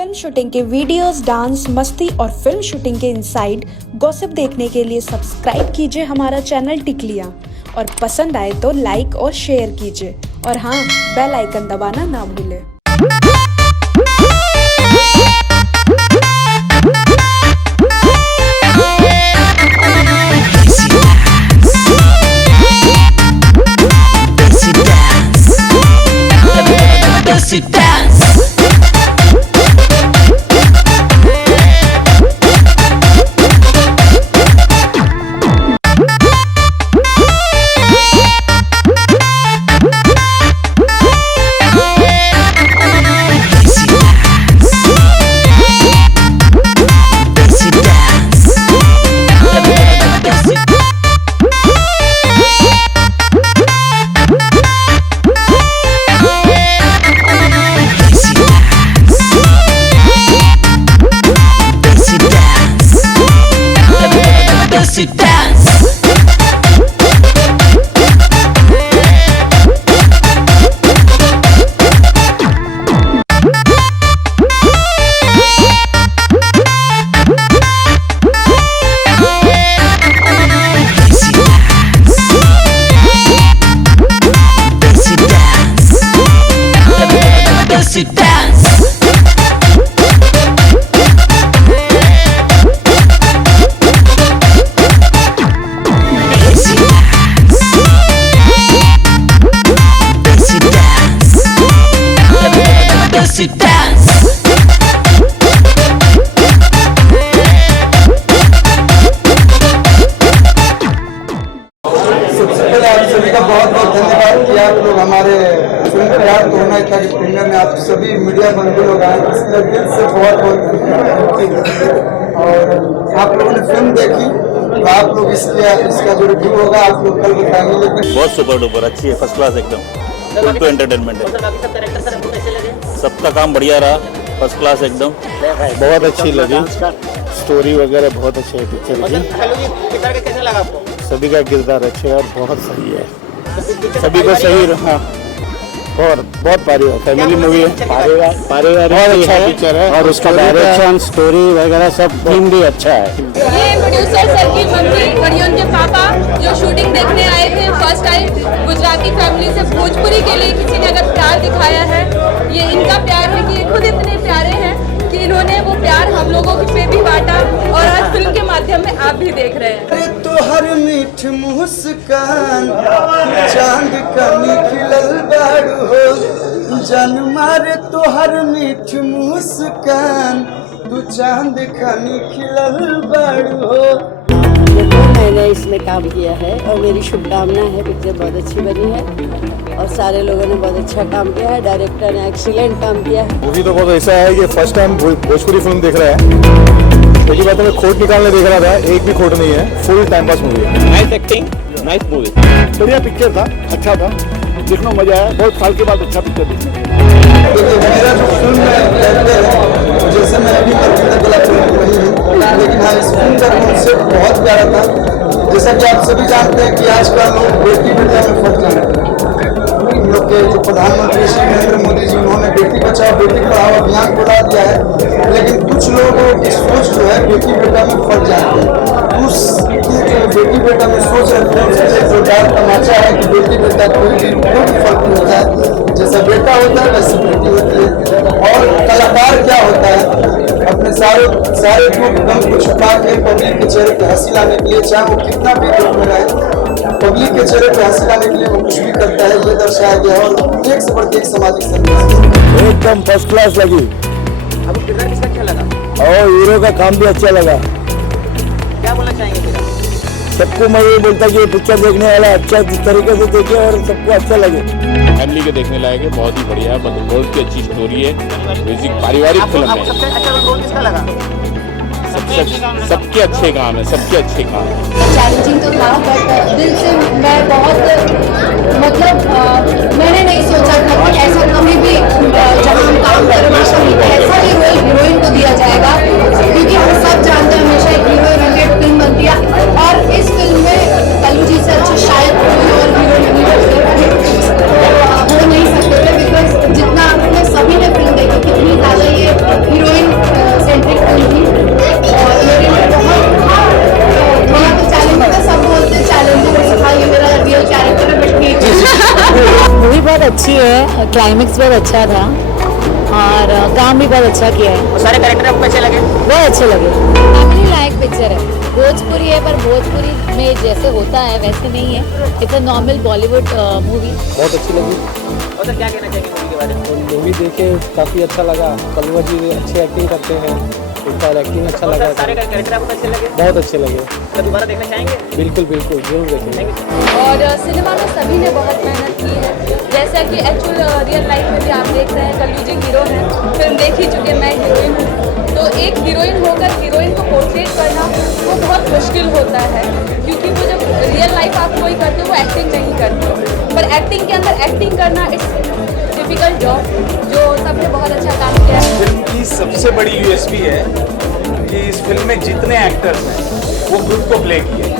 Film shooting के videos, dance, मस्ती और फिल्म शूटिंग के इनसाइड गॉसिप देखने के लिए सब्सक्राइब कीजिए हमारा चैनल टिकलिया और पसंद आए तो लाइक और शेयर कीजिए और हाँ, बेल आइकन दबाना ना भूलें। सभी का बहुत बहुत धन्यवाद कि आप लोग हमारे फिल्म प्यार तोड़ना इतना की प्रीमियर में आप सभी मीडिया बंधु लोग आए, इसलिए दिल से बहुत बहुत धन्यवाद। और आप लोगों ने फिल्म देखी तो आप लोग इसका जो रिव्यू होगा आप लोग कल बताएंगे। लेकिन बहुत सुपर डुपर अच्छी है, फर्स्ट क्लास एकदम, फुल टू एंटरटेनमेंट है। सबका काम बढ़िया रहा, फर्स्ट क्लास एकदम, बहुत अच्छी लगी। स्टोरी वगैरह बहुत अच्छी है पिक्चर की। कैसे लगा आपको? सभी का किरदार अच्छे है और बहुत सही है, सभी को सही रहा और बहुत फैमिली मूवी है, पारिवारिक बहुत अच्छा पिक्चर है और उसका डायरेक्शन, स्टोरी वगैरह सब थीम भी अच्छा है। ये प्रोड्यूसर सर की मम्मी और उनके पापा जो शूटिंग देखने आए थे फर्स्ट टाइम गुजराती फैमिली से भोजपुरी के लिए किसी ने अगर प्यार दिखाया है, ये इनका प्यार है कि ये खुद इतने प्यारे हैं कि इन्होंने वो प्यार हम लोगों पे भी बांटा और आज फिल्म के माध्यम में आप भी देख रहे हैं। तो हर मीठ मुस्कान चांद का निखिलल बाड़ू हो, जन मारे तो हर मीठ मुस्कान तू चांद का निखिलल बाड़ू हो। मैंने इसमें काम किया है और मेरी शुभकामना है, पिक्चर बहुत अच्छी बनी है और सारे लोगों ने बहुत अच्छा काम किया है, डायरेक्टर ने एक्सीलेंट काम किया है। मूवी तो बहुत ऐसा है कि फर्स्ट टाइम भोजपुरी फिल्म देख रहा है, क्योंकि बात में खोट निकालने देख रहा था, एक भी खोट नहीं है, फुल टाइम पास मूवी है। नाइस एक्टिंग, नाइस मूवी, बढ़िया पिक्चर था, अच्छा था, देखने मजा आया, बहुत साल के बाद अच्छा पिक्चर देखने। देखिए मेरा जो फिल्म में कैरेक्टर है, जैसे मैं अभी गला फिल्म वही है, लेकिन हाँ इस फिल्म का कॉन्सेप्ट बहुत प्यारा था। जैसा कि आप सभी जानते हैं कि आजकल लोग बेटी बेटा में फर्क जानते हैं। हम लोग के जो प्रधानमंत्री श्री नरेंद्र मोदी जी, उन्होंने बेटी बचाओ बेटी पढ़ाओ अभियान को ला दिया है, लेकिन कुछ लोगों की सोच जो है बेटी बेटा में फर्क जानते हैं। उस बेटी बेटा में सोच रखते हैं, जो डर तमाचा है कि बेटी बेटा कोई फर्क नहीं होता है, जैसा बेटा होता है वैसे बेटी होती है। और कलाकार क्या होता है, अपने सारे दुख गम को छुपा के पब्लिक के चेहरे पे हंसी लाने के लिए, चाहे वो कितना भी दुख में रहे, पब्लिक के चेहरे पे हंसी लाने के लिए वो कुछ भी करता है, ये दर्शाया गया है। और एक से बढ़ के एक सामाजिक संदेश एकदम फर्स्ट क्लास लगी। आपको किरदार किसका अच्छा लगा? और हीरो का काम भी अच्छा लगा। क्या बोलना चाहेंगे फिर? सबको मैं ये बोलता कि ये पिक्चर देखने वाला अच्छा तरीके से देखे और सबको अच्छा लगे। फैमिली के देखने लायक है, बहुत ही बढ़िया है, बहुत ही अच्छी स्टोरी है, म्यूजिक पारिवारिक फिल्म आपको है। सबसे अच्छा रोल किसका लगा? सबके अच्छे काम है, सबके अच्छे काम है। चैलेंजिंग तो था बट दिल से मैं बहुत मैंने नहीं सोचा था कि ऐसा कभी भी जब हम काम कर रहे हैं ऐसा ही रोल हीरोइन को दिया जाएगा, क्योंकि हम सब जानते हैं हमेशा एक हीरो रिलेटेड फिल्म बनती है और इस फिल्म में कल्लू जी से अच्छे शायद कोई और हीरो नहीं हो नहीं सकते थे, बिकॉज जितना आपने सभी ने फिल्म देखी कितनी ज़्यादा ये हीरोइन बहुत अच्छी है, क्लाइमेक्स बहुत अच्छा था और काम भी बहुत अच्छा किया है। वो सारे कैरेक्टर आपको कैसे लगे? बहुत अच्छे लगे। फैमिली लायक पिक्चर है, भोजपुरी है पर भोजपुरी में जैसे होता है वैसे नहीं है, it's a normal Bollywood movie. बहुत अच्छी लगी और सर क्या कहना चाहेंगे मूवी के बारे में? मूवी देखे काफ़ी अच्छा लगा। कलवा जी अच्छी एक्टिंग करते हैं, उनका एक्टिंग अच्छा और लगा। सर सारे कैरेक्टर आपको कैसे लगे? बहुत अच्छे लगे। सर दोबारा देखना चाहेंगे? बिल्कुल बिल्कुल जरूर देखेंगे। और सिनेमा में सभी ने बहुत मेहनत की है, जैसा कि एक्चुअल रियल लाइफ में भी आप देख रहे हैं कल्लू जी हीरो हैं, फिल्म देख ही चुके, मैं हीरोइन हूँ। तो एक हीरोइन होकर हीरोइन को पोर्ट्रेट करना वो बहुत मुश्किल होता है, क्योंकि वो जब रियल लाइफ आप कोई करते हो वो एक्टिंग नहीं करते, पर एक्टिंग के अंदर एक्टिंग करना इट्स डिफिकल्ट जॉब, जो सबने बहुत अच्छा काम किया है। फिल्म की सबसे बड़ी यूएसपी है कि इस फिल्म में जितने एक्टर्स हैं वो खुद को प्ले किए।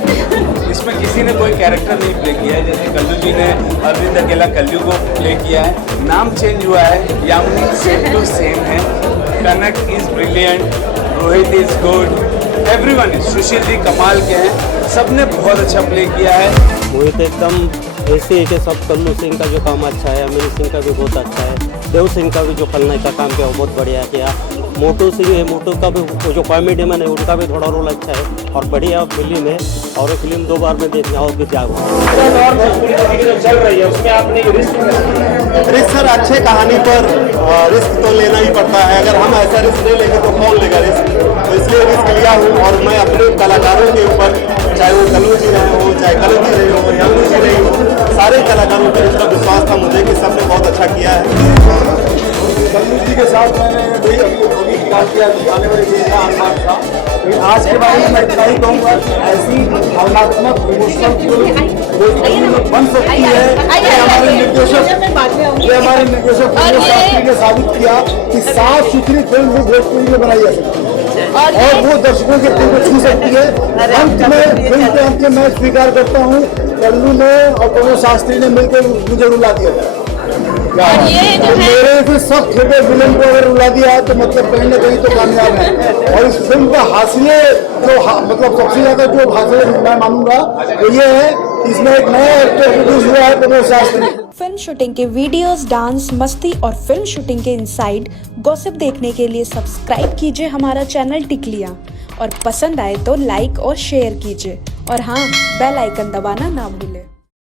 इसमें किसी ने कोई कैरेक्टर नहीं प्ले किया है। जैसे कल्लू जी ने अरविंद अकेला कल्लू को प्ले किया है, नाम चेंज हुआ है, यामिनी सेम टू सेम है, Kanak is brilliant, Rohit is good, everyone is, Sushil ji कमाल के हैं, सबने बहुत अच्छा प्ले किया है। मूवी तो एकदम ऐसे है कि सब कल्लू सिंह का जो काम अच्छा है, अमीर सिंह का भी बहुत अच्छा है, देव सिंह का भी जो खलनायक का काम किया वो बहुत बढ़िया किया। मोटू सिंह है, मोटू का भी वो जो कॉमेडी मैन है उनका भी थोड़ा रोल अच्छा है और बढ़िया फिल्म है, और ये फिल्म 2 बार में देखना और भी जाओ। चल रही है उसमें आपने रिस्क सर, अच्छे कहानी पर रिस्क तो लेना ही पड़ता है। अगर हम ऐसा रिस्क नहीं लेंगे तो कौन लेगा रिस्क, तो इसलिए रिस्क लिया हूँ। और मैं अपने कलाकारों के ऊपर, चाहे वो कल्लू जी रहे हो, चाहे कल्लू जी रहे हो, यामिनी जी रही हो, सारे कलाकारों पर इसका विश्वास था मुझे कि सबने बहुत अच्छा किया है। कल्लू जी के साथ मैंने भी अभी काम किया, आने वाली चीज़ का अनुमान था। लेकिन आज के बारे में मैं इतना ही कहूँगा कि ऐसी भावनात्मक इमोशनल फिल्म बन सकती है। ये हमारे निर्देशक शास्त्री ने साबित किया कि साफ सुथरी फिल्म भी भोजपुरी में बनाई जा सकती है और वो दर्शकों के दिल को छू सकती है। अंत में फिल्म के अंत में मैं स्वीकार करता हूँ, कल्लू ने और प्रमोद शास्त्री ने मिलकर मुझे रुला दिया था। और ये जो है मेरे से सब छोटे विलन को अगर रुला दिया है तो मतलब कहीं ना कहीं तो कामयाब है। और इस फिल्म का हासिले जो मतलब सबसे ज्यादा जो हासिले मैं मानूंगा वो ये है कि इसमें एक नया एक्टर प्रोड्यूस हुआ है, प्रमोद शास्त्री। फिल्म शूटिंग के वीडियोस, डांस, मस्ती और फिल्म शूटिंग के इनसाइड गॉसिप देखने के लिए सब्सक्राइब कीजिए हमारा चैनल टिकलिया, और पसंद आए तो लाइक और शेयर कीजिए, और हाँ, बेल आइकन दबाना ना भूलें।